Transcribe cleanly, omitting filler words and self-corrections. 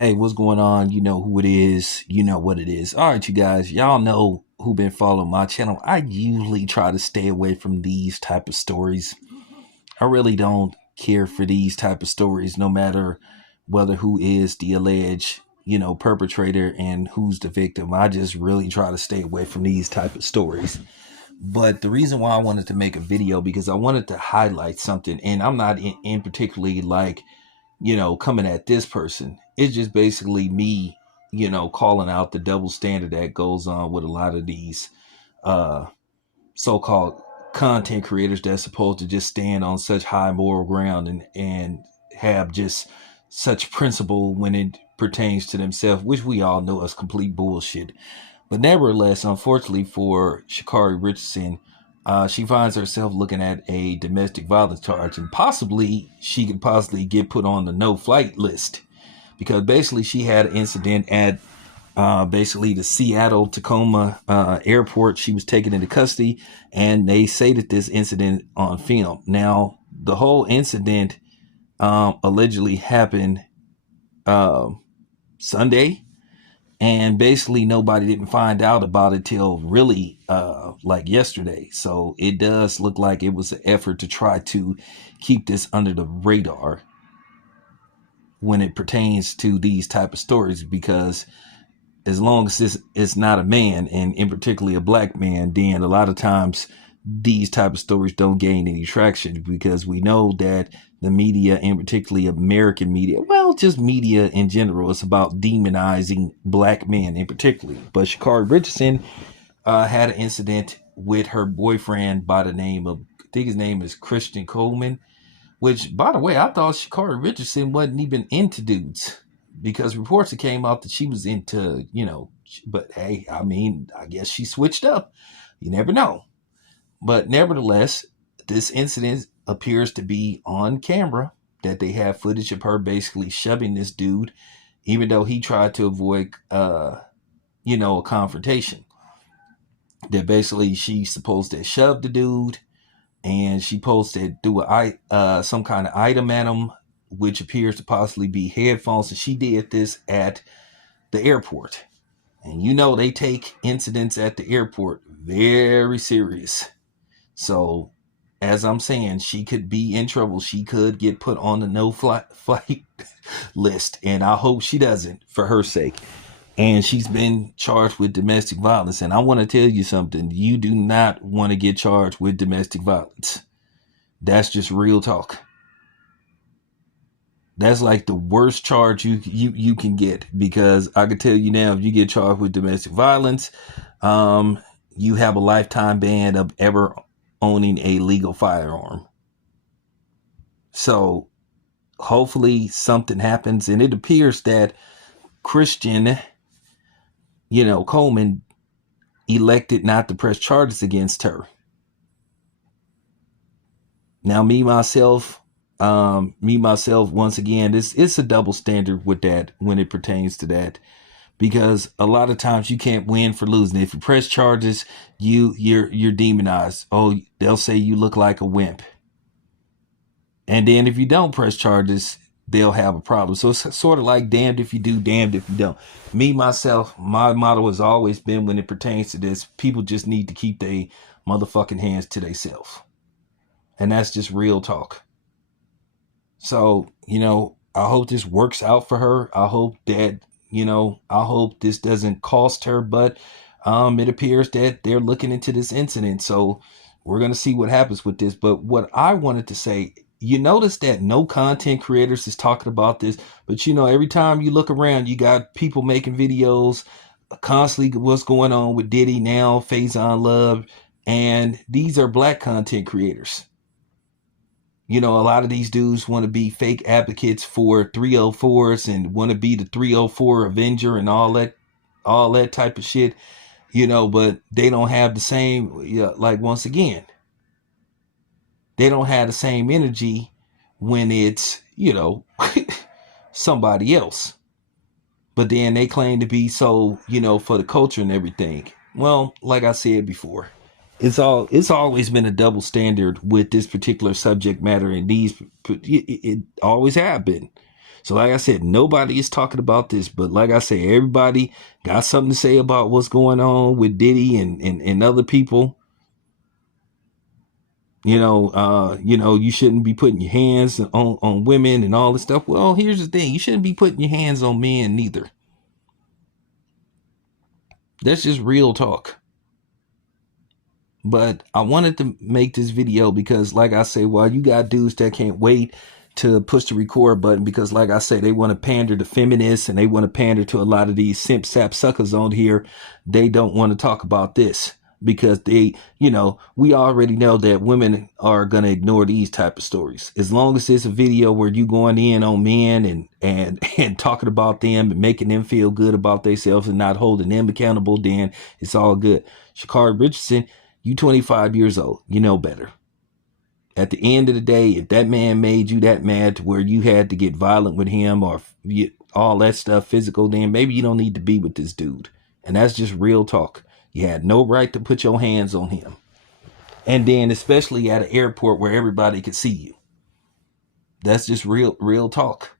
Hey, what's going on? You know who it is. You know what it is. All right, you guys. Y'all know who been following my channel. I usually try to stay away from these type of stories. I really don't care for these type of stories, no matter whether who is the alleged, perpetrator and who's the victim. I just really try to stay away from these type of stories. But the reason why I wanted to make a video because I wanted to highlight something, and I'm not in particularly like coming at this person. It's just basically me, calling out the double standard that goes on with a lot of these uh so-called content creators that's supposed to just stand on such high moral ground and have just such principle when it pertains to themselves, which we all know is complete bullshit. But nevertheless, unfortunately for Sha'Carri Richardson, she finds herself looking at a domestic violence charge, and possibly she could possibly get put on the no-flight list because basically she had an incident at basically the Seattle Tacoma airport. She was taken into custody, and they say that this incident on film. Now, the whole incident allegedly happened Sunday, and basically nobody didn't find out about it till really like yesterday. So it does look like it was an effort to try to keep this under the radar when it pertains to these type of stories, because as long as this is not a man, and in particularly a black man, then a lot of times these type of stories don't gain any traction, because we know that the media, and particularly American media, well, just media in general, is about demonizing black men in particular. But Sha'Carri Richardson had an incident with her boyfriend by the name of, I think his name is Christian Coleman, which, by the way, I thought Sha'Carri Richardson wasn't even into dudes, because reports that came out that she was into, but hey, I mean, I guess she switched up. You never know. But nevertheless, this incident appears to be on camera, that they have footage of her basically shoving this dude, even though he tried to avoid, a confrontation. That basically she's supposed to shove the dude, and she supposed to do some kind of item at him, which appears to possibly be headphones. And she did this at the airport. And they take incidents at the airport very serious. So, as I'm saying, she could be in trouble. She could get put on the no-flight list. And I hope she doesn't, for her sake. And she's been charged with domestic violence. And I want to tell you something. You do not want to get charged with domestic violence. That's just real talk. That's like the worst charge you can get, because I can tell you now, if you get charged with domestic violence, you have a lifetime ban of ever owning a legal firearm. So hopefully something happens, and it appears that Christian, Coleman elected not to press charges against her. Now, me myself, once again, it's a double standard with that when it pertains to that, because a lot of times you can't win for losing. If you press charges, you're demonized. Oh, they'll say you look like a wimp. And then if you don't press charges, they'll have a problem. So it's sort of like damned if you do, damned if you don't. Me, myself, my motto has always been, when it pertains to this, people just need to keep their motherfucking hands to themselves. And that's just real talk. So, I hope this works out for her. I hope that, I hope this doesn't cost her, but it appears that they're looking into this incident. So we're going to see what happens with this. But what I wanted to say, you notice that no content creators is talking about this, but every time you look around, you got people making videos constantly. What's going on with Diddy now, Faison Love, and these are black content creators. A lot of these dudes want to be fake advocates for 304s and want to be the 304 Avenger and all that type of shit, but they don't have the same, like, once again, they don't have the same energy when it's, somebody else. But then they claim to be so, for the culture and everything. Well, like I said before, it's always been a double standard with this particular subject matter, and it always have been. So like I said, nobody is talking about this, but like I say, everybody got something to say about what's going on with Diddy and other people. You shouldn't be putting your hands on women and all this stuff. Well, here's the thing. You shouldn't be putting your hands on men neither. That's just real talk. But I wanted to make this video because, like I say, while you got dudes that can't wait to push the record button because, like I say, they want to pander to feminists and they want to pander to a lot of these simp sap suckers on here. They don't want to talk about this because we already know that women are going to ignore these type of stories. As long as it's a video where you going in on men and talking about them and making them feel good about themselves and not holding them accountable, then it's all good. Sha'Carri Richardson, you 25 years old. You know better. At the end of the day, if that man made you that mad to where you had to get violent with him or all that stuff physical, then maybe you don't need to be with this dude. And that's just real talk. You had no right to put your hands on him. And then especially at an airport where everybody could see you. That's just real talk.